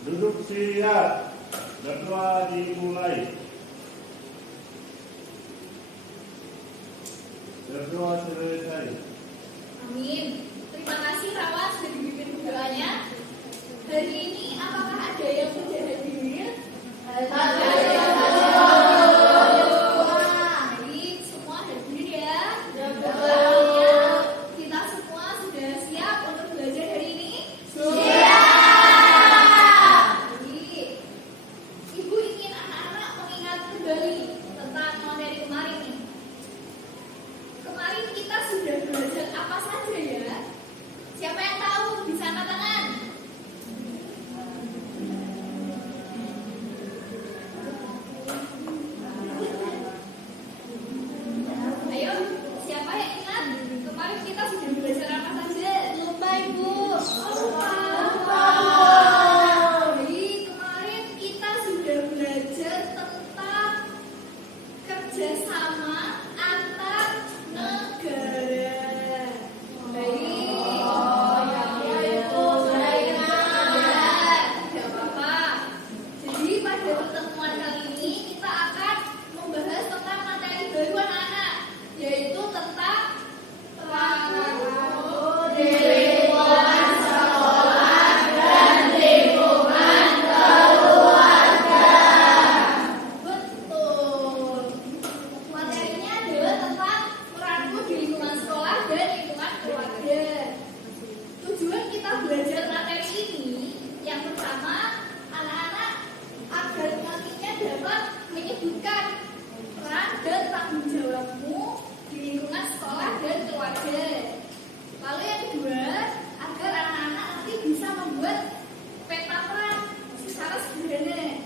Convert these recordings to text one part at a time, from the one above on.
Duduk siap. Berdoa dimulai. Berdoa selesai. Amin. Terima kasih Rawan sudah dibimbing doanya. Hari ini apakah ada yang sudah hadir? Ada. Jadi semua hadir ya. Doanya kita semua sudah siap untuk belajar hari ini? Siap. Jadi Ibu ingin anak-anak mengingat kembali tentang materi kemarin nih. Kemarin kita sudah belajar apa saja ya? Siapa yang tahu? Bisa angkat tangan. Ayo, siapa yang ingat? Kemarin kita sudah belajar apa saja? Lupa Ibu. Lupa. Jadi kemarin kita sudah belajar tentang kerjasama antar negara. Baik. Tidak apa-apa. Jadi pada pertemuan kali ini kita akan membahas tentang materi baru anak-anak, yaitu tentang lingkungan sekolah dan lingkungan keluarga. Betul. Materinya adalah tentang peranku di lingkungan sekolah dan lingkungan keluarga. Tujuan kita belajar materi ini yang pertama, anak-anak agar nantinya dapat menyebutkan peran dan tanggung jawabmu di lingkungan sekolah dan keluarga. Lalu yang kedua, agar anak-anak nanti bisa membuat peta peran secara sederhana.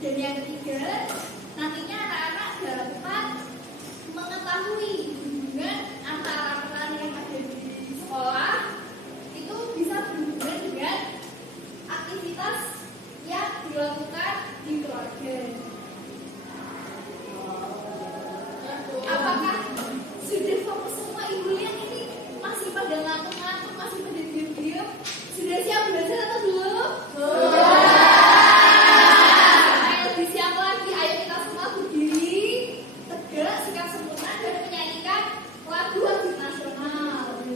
Dan yang ketiga, nantinya anak-anak dapat mengetahui hubungan antara peran yang ada di sekolah itu bisa berhubungan dengan aktivitas yang dilakukan di keluarga. Apakah sudah fokus semua? Ibu lihat ini masih pada ngantuk-ngantuk, masih pada diam-diam. Sudah siap belajar atau belum? Ayo lebih siap lagi. Ayo kita semua berdiri tegak, sikap sempurna dan menyanyikan lagu wajib nasional.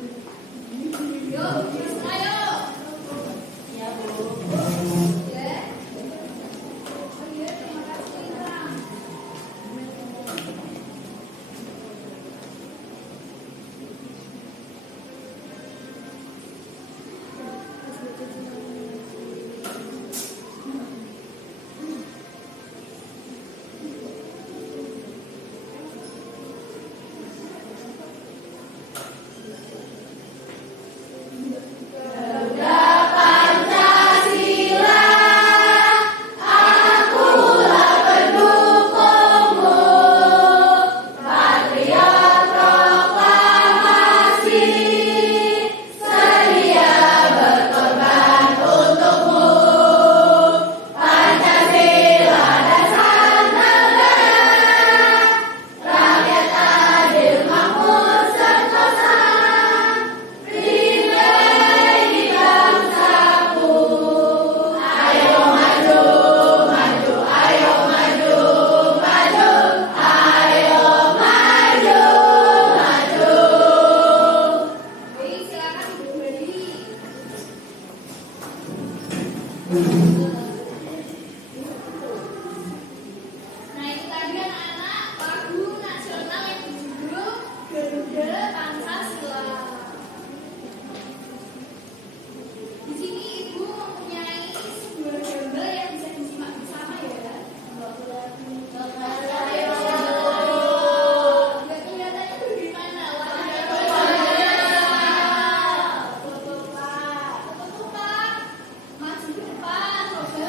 Yuk, semua yuk. Ya, Bu. Ya. Oh iya, terima kasih, Kang. Baik, silakan Ibu berdiri. Nah, itu tadi anak-anak lagu nasional yang berjudul Garuda Pancasila. Di sini Ibu mempunyai sebuah gambar yang bisa disimak bersama ya. Nggak kelihatannya tuh di mana? Foto Pak. Maju ke depan, coba.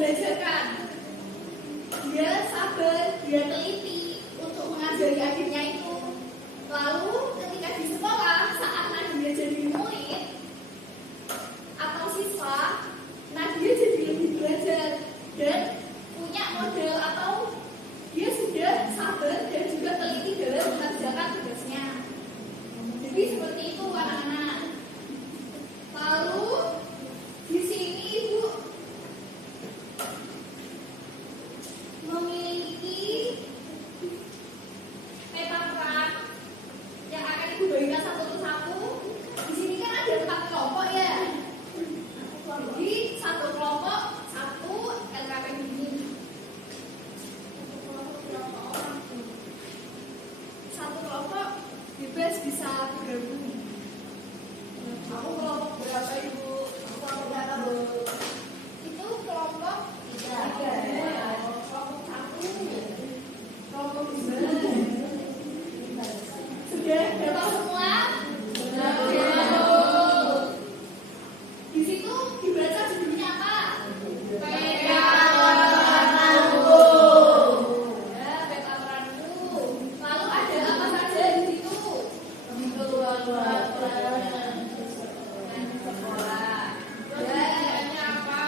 membelajarkan. Dia sabar, dia teliti untuk mengajari adiknya itu. Lalu ketika di sekolah saat Nadia jadi murid atau siswa, Nadia jadi lebih belajar dan punya model atau dia sudah sabar dan juga teliti dalam mengerjakan tugasnya. Jadi seperti itu anak-anak. Lalu di sini Ibu memiliki peta peran yang akan Ibu bagikan satu persatu. Di sini kan ada 4 kelompok ya. Jadi satu kelompok satu LKP ini. Satu kelompok bebas bisa bergabung. Aku kelompok berapa Ibu? Aku kelompok berapa Bu? Itu kelompok 3. Kelompok 1. Kelompok 2. Sudah dapat semua? Di situ dibaca judulnya apa? Peta peranku. Ya, peta peranku. Lalu ada apa saja di situ? Tujuannya apa?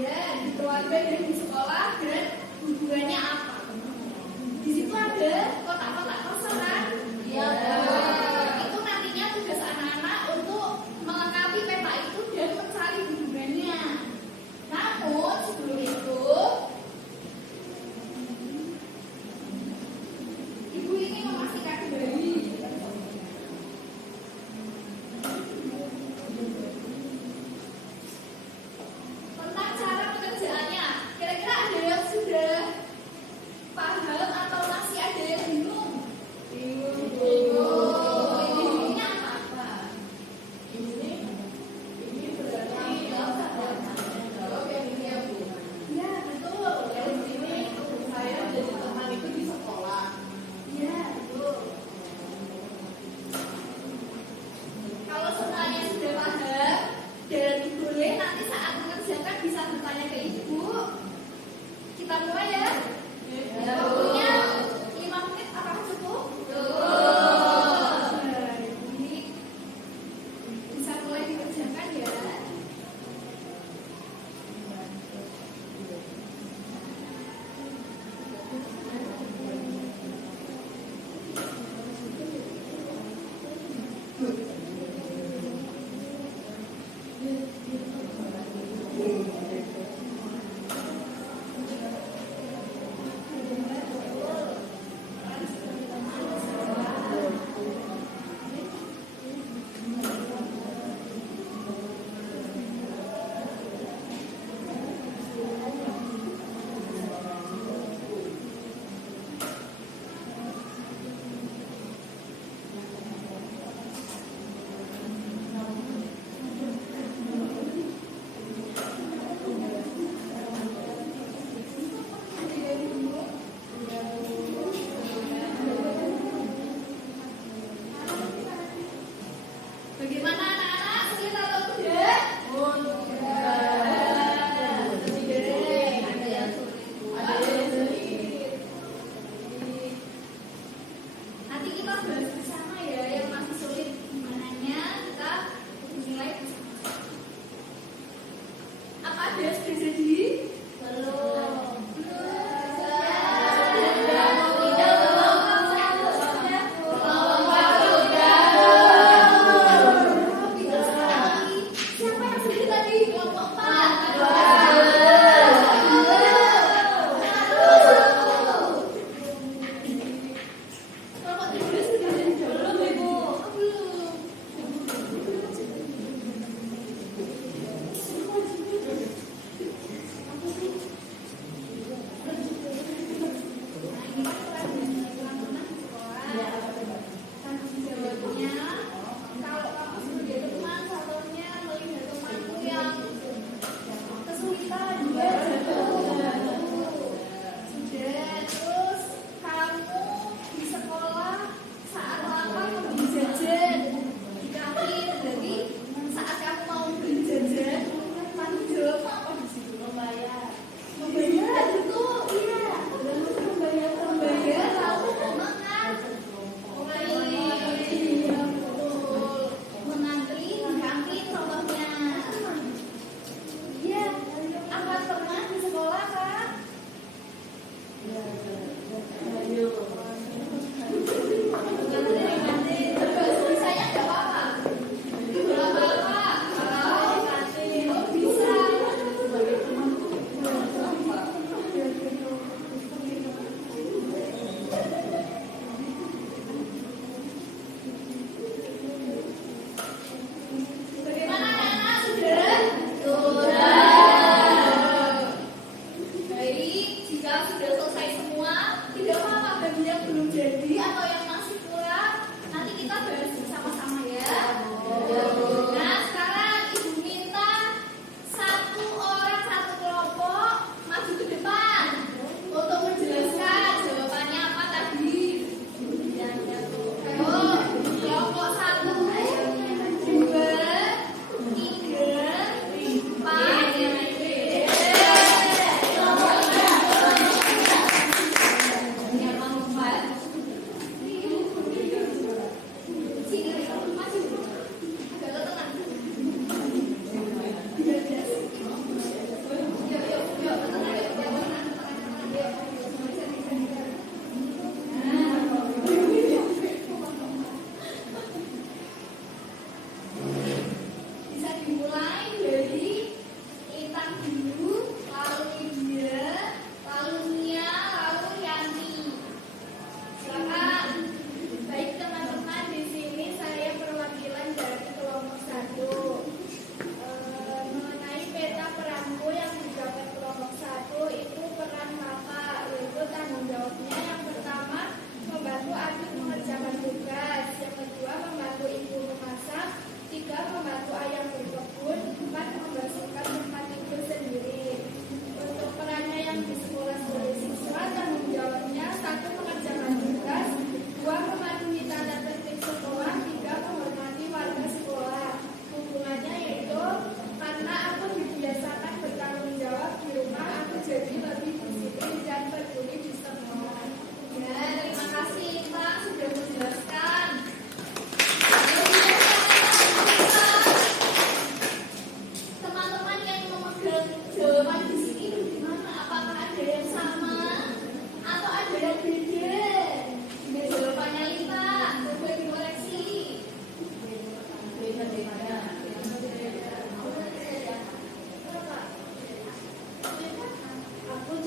Ya, di keluarga dan di sekolah dan hubungannya apa? Di situ ada kotak-kotak kosong kan? Iya. Itu nantinya tugas anak-anak untuk melengkapi peta itu dan mencari hubungannya. Namun sebelum itu, Ibu ingin memastikan kembali tentang cara pekerjaannya. Kira-kira ada yang sudah paham atau masih ada yang bingung?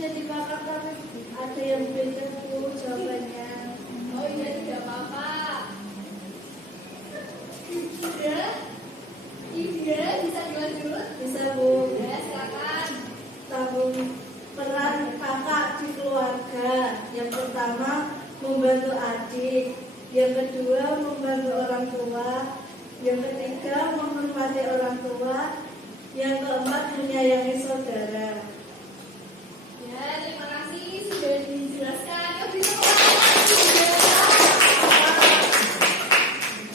sudah dimakan tapi ada yang beda Bu jawabannya. Oh iya, tidak apa-apa. Ide? Ide bisa dilanjut? Bisa Bu. Ya, silakan. Tanggung peran kakak di keluarga. Yang pertama membantu adik, yang kedua membantu orang tua, yang ketiga menghormati orang tua, yang keempat menyayangi saudara. Ya, terima kasih sudah dijelaskan. Yuk, bisa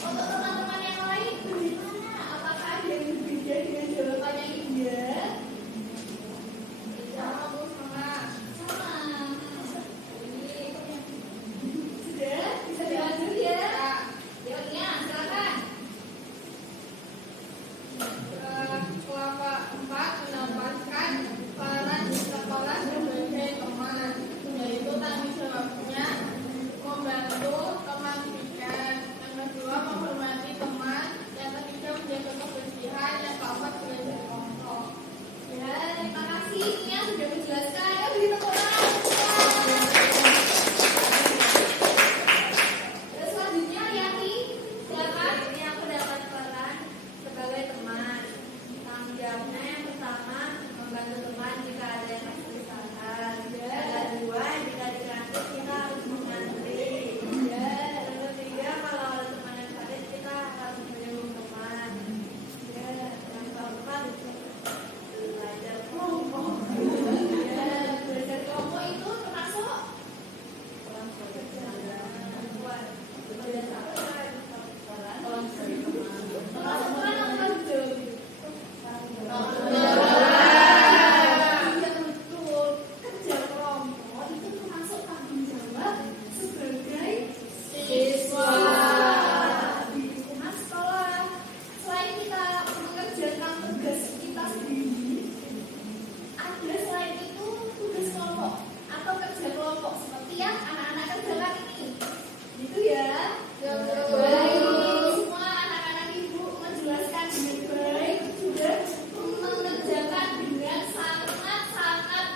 untuk teman-teman yang lain, bagaimana? Apakah ada yang berbeda dengan jawabannya India? Sama, Bu, sama. Sama. Ini. Sudah? Bisa dilanjut ya? Yuk, Nia, silakan. Kelompok 4 mendapatkan peran di sekolah sebagai teman, yaitu tanggung jawabnya membantu teman pikan, yang kedua menghormati teman, yang ketiga menjaga kebersihan, yang keempat belajar kelompok. Ya, terima kasih Nia sudah menjelaskan. Yuk, beri tepuk tangan. Dan selanjutnya Yati, silakan. Ini aku dapat peran sebagai teman. Tanggung jawabnya yang pertama membantu teman jika ada yang kesusahan. Yang kedua jika dikasih kita harus mengantri. Yang ketiga kalau ada teman yang sakit kita harus menyembuhkan teman. Yang keempat belajar kelompok. Ya, belajar kelompok itu termasuk termasuk peran atau tanggung jawab? Iya, betul. Kerja kelompok itu termasuk tanggung jawab sebagai siswa di lingkungan sekolah. Selain kita mengerjakan tugas kita sendiri, ada selain itu tugas kelompok atau kerja kelompok seperti yang anak-anak kerjakan ini. Gitu ya. Baik, semua anak-anak ibu menjelaskan dengan baik, sudah mengerjakan dengan sangat-sangat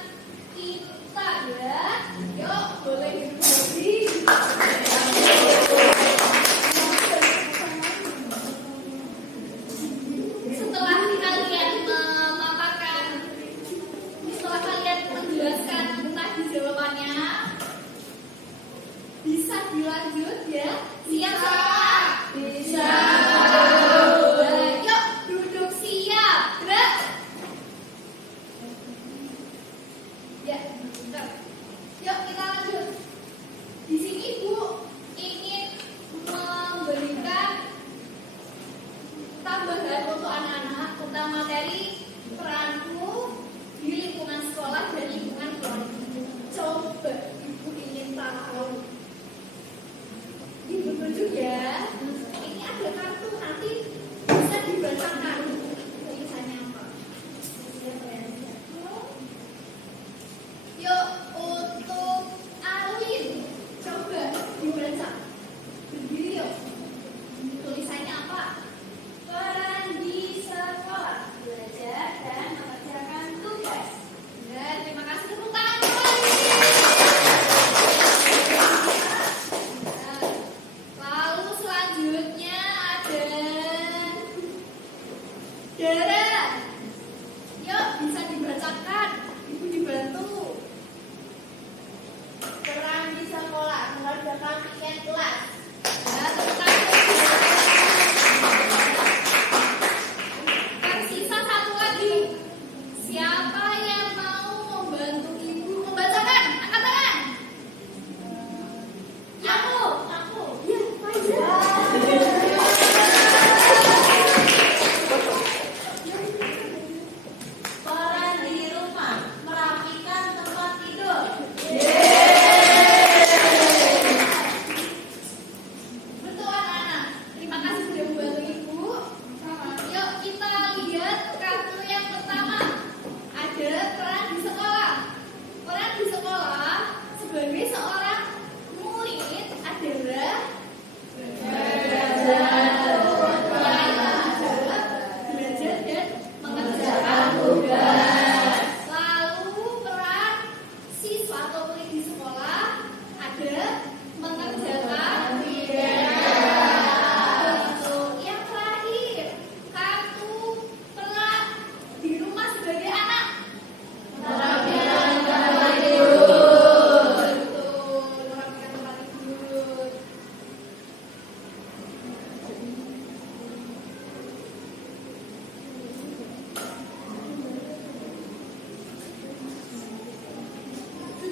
pintar ya. Yuk, boleh dipuji. Setelah kalian memaparkan, setelah kalian menjelaskan tentang jawabannya, bisa dilanjut ya? Siap semua? Bisa. Yuk, duduk siap. Gerak. Ya, bentar. Yuk, kita lanjut. Di sini Bu ingin memberikan tambahan untuk anak-anak tentang materi peranku di lingkungan sekolah dan lingkungan keluarga. Coba Ibu ingin tahu. Ibu tunjuk ya. Ini ada kartu, nanti bisa dibacakan tulisannya apa. Yuk, untuk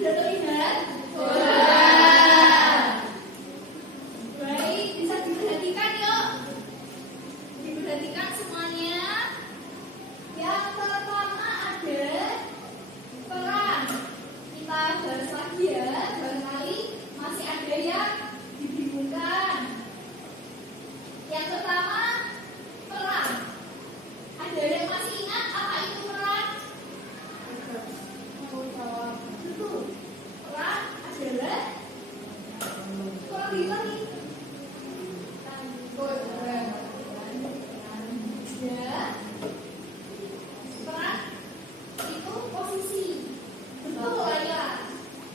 Sudah terlihat? Baik, bisa diperhatikan yuk. Diperhatikan semuanya. Yang pertama ada peran. Kita bahas lagi ya, barangkali masih ada yang dibingungkan. Yang pertama, peran. Ada yang masih ingat apa itu peran? Mau jawab? Betul. Peran adalah kurang lagi. Ya. Peran itu posisi. Betul ya.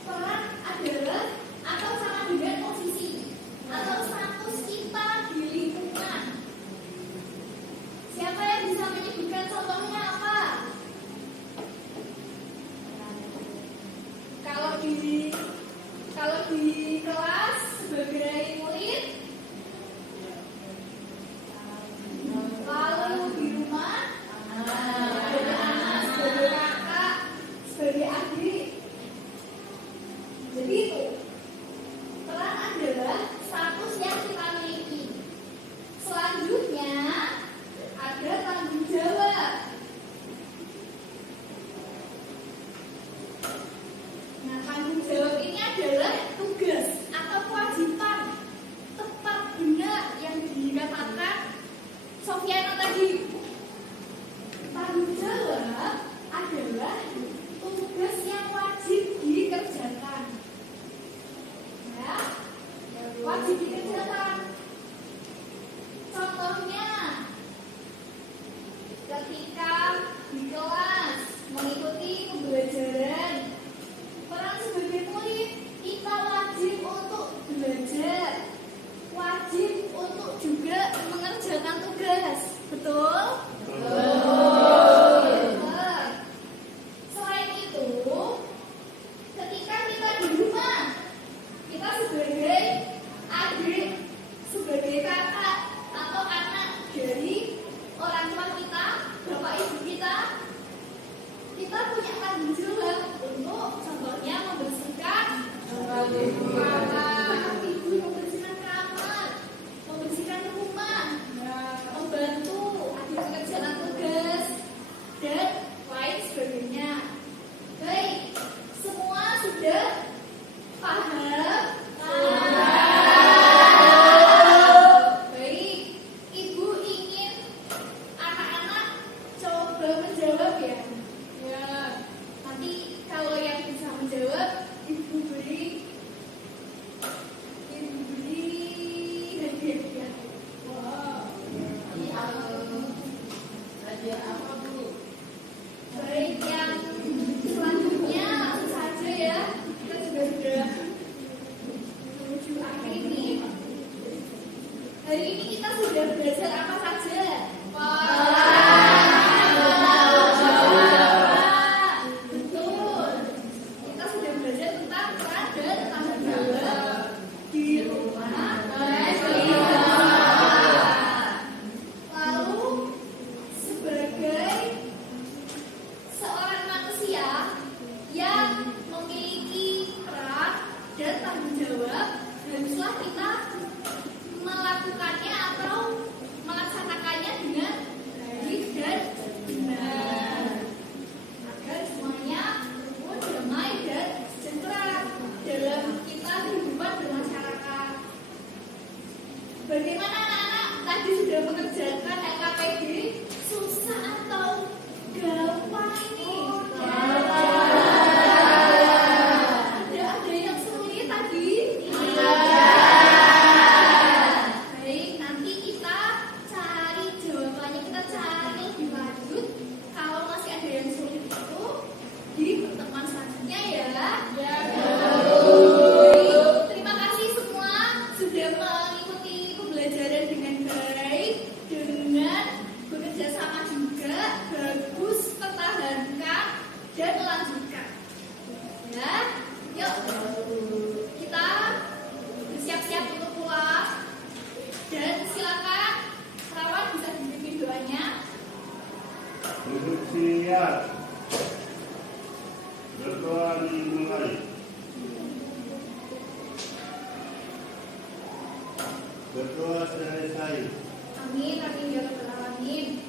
Peran adalah atau sama dengan posisi atau status kita di lingkungan. Siapa yang bisa menyebutkan contohnya apa? Kalau di kelas sebagai murid, lalu di rumah sebagai anak, sebagai kakak, sebagai adik. Jadi itu peran adalah status yang kita miliki. Selanjutnya ada tanggung jawab. Nah, tanggung jawab ini adalah tugas atau kewajiban tepat benar yang dikatakan Sofiana tadi. Tanggung jawab adalah tugas yang wajib dikerjakan. Ya, wajib dikerjakan. Contohnya, ketika di kelas mengikuti pembelajaran, peran sebagai murid kita wajib untuk belajar, wajib untuk juga mengerjakan tugas. Betul? Selain itu, ketika kita di rumah, kita sebagai adik, sebagai kakak atau anak dari orang tua kita, bapak ibu kita punya tanggung jawab untuk contohnya membersihkan kamar, ibu membersihkan kamar, membersihkan rumah, membantu adik mengerjakan tugas dan lain sebagainya. Baik, semua sudah paham? Baik, ibu ingin anak-anak coba menjawab ya. Nanti kalau yang bisa menjawab, ibu beri hadiah. Wow. Hadiah apa Bu? Baik, yang selanjutnya langsung saja ya. Kita sudah menuju akhir ini. Hari ini kita sudah belajar apa saja? Betul. Kita sudah belajar tentang peran dan tanggung jawab di rumah. Lalu sebagai seorang manusia yang memiliki peran dan tanggung jawab, haruslah kita melakukannya atau melaksanakannya dengan baik dan benar agar semuanya rukun, damai dan sejahtera dalam kita kehidupan bermasyarakat. Bagaimana anak-anak tadi sudah mengerjakan LKPD? Susah atau gampang ini? Ada yang sulit tadi? Baik, nanti kita cari jawabannya, kita cari lebih lanjut. Kalau masih ada yang sulit itu di pertemuan selanjutnya ya. Baik, terima kasih semua sudah mengikuti pembelajaran dengan baik, dengan berdoa selesai. Amin, amin ya rabbal alamin.